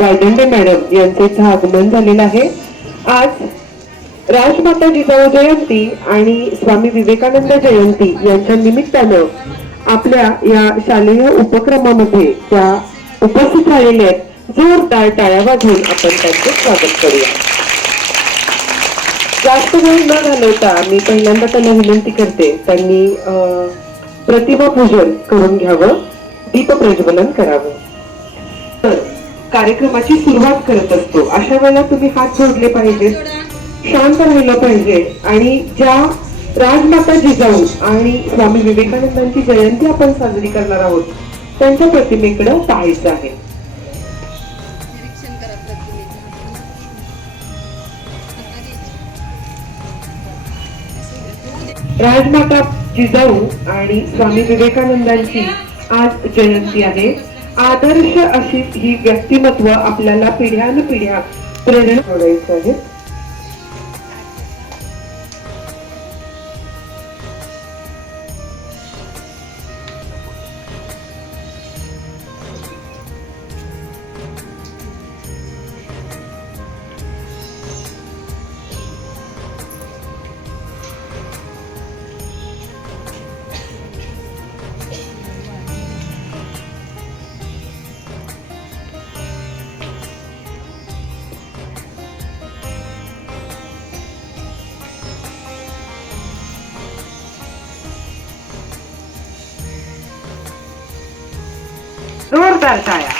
गायदंडे madam यांचे इथं आगमन झालेलं आहे. आज राजमाता जिजाऊ जयंती आणि स्वामी विवेकानंद जयंती यांच्या निमित्तानं आपल्या या शालेय उपक्रमामध्ये त्या उपस्थित राहिलेल्या आहेत जोरदार टाळ्या वाजवून आपण त्यांचे स्वागत करूया. जास्त वेळ न घालवता मी पहिल्यांदा त्यांना विनंती करते त्यांनी अं, प्रतिमा पूजन करून घ्यावं दीप प्रज्वलन करावं. तर कार्यक्रमाची सुरुवात करत असतो. अशा वेळेला तुम्ही हात जोडले पाहिजे शांत राहिलं पाहिजे. आणि ज्या राजमाता जिजाऊ आणि स्वामी विवेकानंदांची जयंती आपण साजरी करणार आहोत त्यांच्या प्रतिमेकडे पाहायचं आहे. राजमाता जिजाऊ आणि स्वामी विवेकानंदांची आज जयंती आहे. आदर्श अशी ही व्यक्तिमत्व आपल्याला पिढ्यानपिढ्या प्रेरणा करायचं आहे. करताया.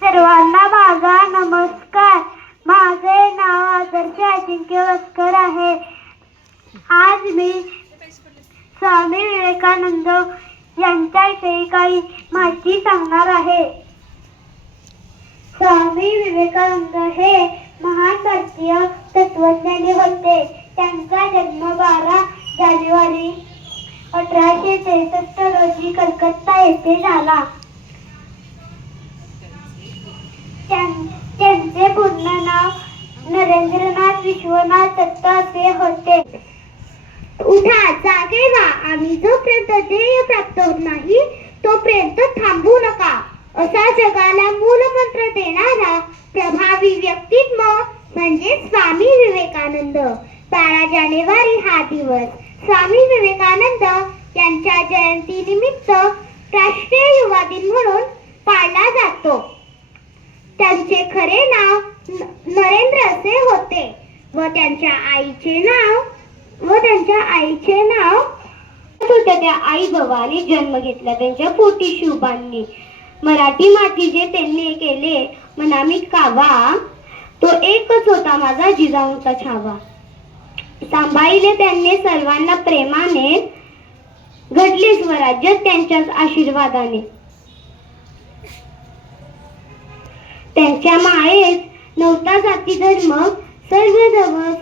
सर्वांना माझा नमस्कार. माझे नाव आदर्श अजिंक्य वस्कर आहे. आज मी स्वामी विवेकानंद यांच्याविषयी काही माहिती सांगणार आहे. स्वामी विवेकानंद हे महान भारतीय तत्वज्ञानी होते. त्यांचा जन्म बारा जानेवारी अठराशे त्रेसष्ट रोजी कलकत्ता येथे झाला. त्यांचे पूर्ण नाव नरेंद्रनाथ विश्वनाथ दत्त असे होते. उठा जागे व्हा. आम्ही जोपर्यंत ध्येय प्राप्त होत नाही तोपर्यंत थांबू नका. असा जगाला मूलमंत्र देणारा प्रभावी व्यक्तित्व म्हणजे स्वामी विवेकानंद. बारा जानेवारी हा दिवस. स्वामी विवेकानंद यांच्या जयंती निमित्त राष्ट्रीय युवा दिन म्हणून पाळला जातो. त्यांचे खरे नाव नरेंद्र असे होते व त्यांच्या आईचे नाव व त्यांच्या आईचे नाव त्या आई बाबांनी जन्म घेतला त्यांच्या पोटी शिवबांनी मराठी माती जे त्यांनी केले मनामी कावा तो एकच होता माझा जिजाऊंचा छावा. सांभाळले त्यांनी सर्वांना प्रेमाने घडले स्वराज्य त्यांच्याच आशीर्वादाने. त्यांच्या मायेत नव्हता जाती धर्म सर्व धर्म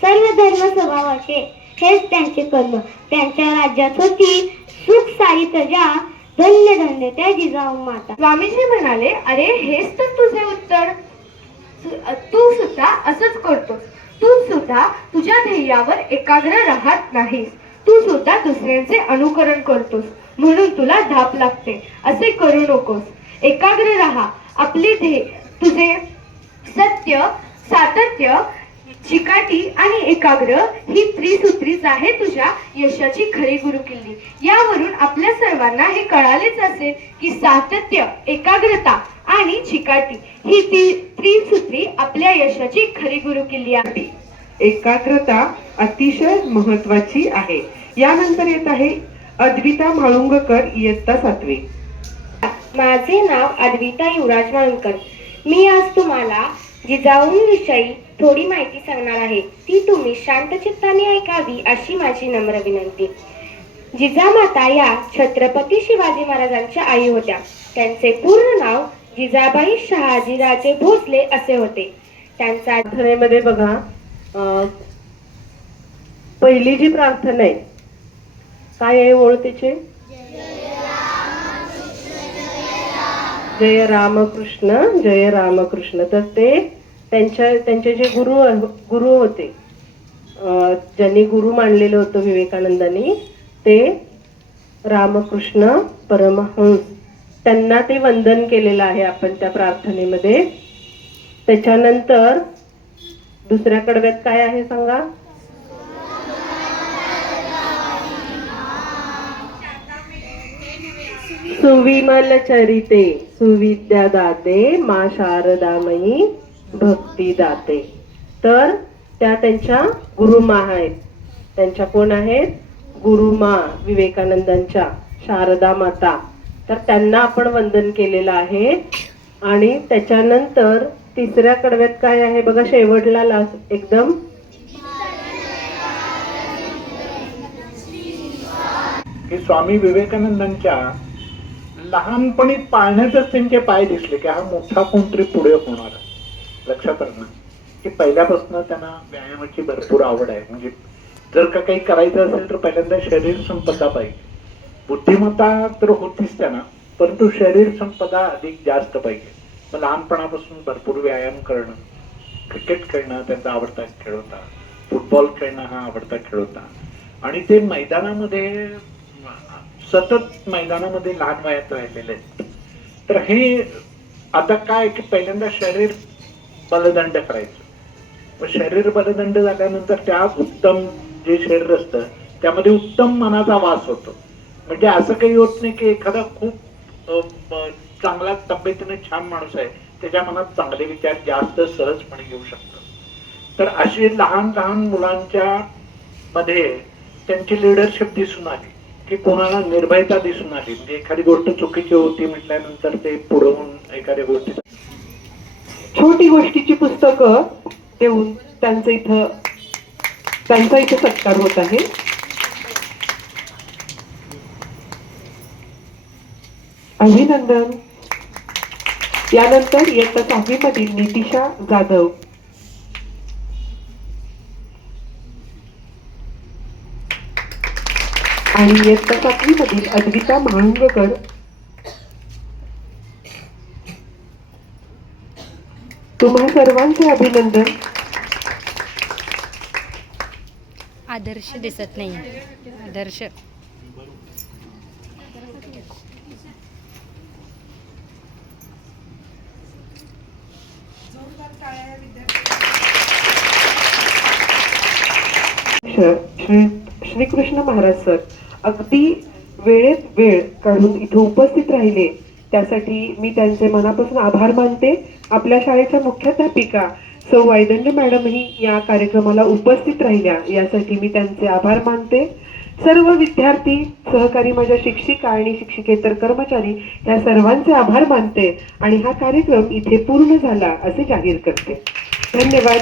सर्व धर्म स्वभावाचे हेच त्यांचे कर्म. त्यांच्या राज्यात होती सुख सारी प्रजा धन्य धन्य त्या जिजाऊ माता. स्वामीजी म्हणाले अरे हेच तर तुझे उत्तर. तू- सुद्धा असंच करतोस. सुद्धा तुझ्या ध्येयावर एकाग्र राहत नाहीस. तू सुद्धा दुसऱ्यांचे अनुकरण करतोस. म्हणून तुला धाप लागते. असे करू नकोस. एकाग्र राहा. आपले ध्येय तुझे सत्य सातत्य चिकाटी आणि एकाग्र ही त्रिसूत्रीच आहे तुझ्या यशाची खरी गुरुकिल्ली. यावरून आपल्या सर्वांना हे कळालेच असेल की सातत्य एकाग्रता आणि चिकाटी ही ती त्रिसूत्री आपल्या यशाची खरी गुरुकिल्ली आहे. एकाग्रता अतिशय महत्वाची आहे. यानंतर येत आहे अद्विता म्हाळुंगकर इयत्ता सातवी. माझे नाव अद्विता युवराज माळुंकर मी आज तुम्हाला जिजाऊंविषयी थोडी माहिती सांगणार आहे. ती तुम्ही शांतचित्ताने ऐकावी अशी माझी नम्र विनंती. जिजामाता या छत्रपती शिवाजी महाराजांच्या आई होत्या. त्यांचे पूर्ण नाव जिजाबाई शहाजीराजे भोसले असे होते. त्यांचा बघा पहिली जी प्रार्थना आहे काय आहे ओळ त्याचे जय रामकृष्ण जय रामकृष्ण. तर ते त्यांच्या त्यांचे जे गुरु गुरु होते ज्यांनी गुरु मानलेलं होतं विवेकानंदांनी ते रामकृष्ण परमहंस. त्यांना ते वंदन केलेलं आहे आपण त्या प्रार्थनेमध्ये. त्याच्यानंतर दुसऱ्या कडव्यात काय आहे सांगा? सुविमल चरिते सुविद्या दाते मा शारदामयी भक्ती दाते तर त्या त्यांच्या गुरुमा आहेत. त्यांच्या कोण आहेत? गुरुमा विवेकानंदांच्या शारदा माता. तर त्यांना आपण वंदन केलेलं आहे. आणि त्याच्यानंतर तिसऱ्या कडव्यात काय आहे? बघा शेवटला लास्ट एकदम. की स्वामी विवेकानंदांच्या लहानपणी पाळण्यातच त्यांचे पाय दिसले की हा मोठा कोणतरी पुढे होणार लक्षात राहणार. की पहिल्यापासून त्यांना व्यायामाची भरपूर आवड आहे. म्हणजे जर का काही करायचं असेल तर पहिल्यांदा शरीर संपदा पाहिजे. बुद्धिमत्ता तर होतीच त्यांना परंतु शरीर संपदा अधिक जास्त पाहिजे. मग लहानपणापासून भरपूर व्यायाम करणं क्रिकेट खेळणं त्यांचा आवडता खेळ होता. फुटबॉल खेळणं हा आवडता खेळ होता. आणि ते मैदानामध्ये सतत मैदानामध्ये लहान वयात राहिलेले आहेत. तर हे आता काय की पहिल्यांदा शरीर बलदंड करायचं. मग शरीर बलदंड झाल्यानंतर त्या उत्तम जे शरीर असतं त्यामध्ये उत्तम मनाचा वास होतो. म्हणजे असं काही होत नाही की एखादा खूप चांगला तब्येतीने छान माणूस आहे त्याच्या मनात चांगले विचार जास्त सहजपणे येऊ शकतात. तर अशी लहान लहान मुलांच्या मध्ये त्यांची लिडरशिप दिसून आली की कोणाला निर्भयता दिसून आली. म्हणजे एखादी गोष्ट चुकीची होती म्हटल्यानंतर ते पुढे एखाद्या गोष्टी छोटी गोष्टीची पुस्तकं देऊन त्यांचं इथं त्यांचा इथं सत्कार होत आहे. अभिनंदन. यानंतर इयत्ता सहावी मधील नितिशा जाधव. आणि इयत्ता सातवी मधील अद्विता महांगकर. तुम्हा सर्वांचे अभिनंदन. आदर्श दिसत नाही. आदर्श. श- श्री श्रीकृष्ण महाराज सर अगदी वेळेत वेळ काढून इथे उपस्थित राहिले. त्यासाठी मी त्यांचे मनापासून आभार मानते. आपल्या शाळेच्या मुख्याध्यापिका सौ वैदंड मॅडमही या कार्यक्रमाला उपस्थित राहिल्या. यासाठी मी त्यांचे आभार मानते. सर्व विद्यार्थी सहकारी माझ्या शिक्षिका आणि शिक्षिकेतर कर्मचारी या सर्वांचे आभार मानते आणि हा कार्यक्रम इथे पूर्ण झाला असे जाहीर करते. धन्यवाद.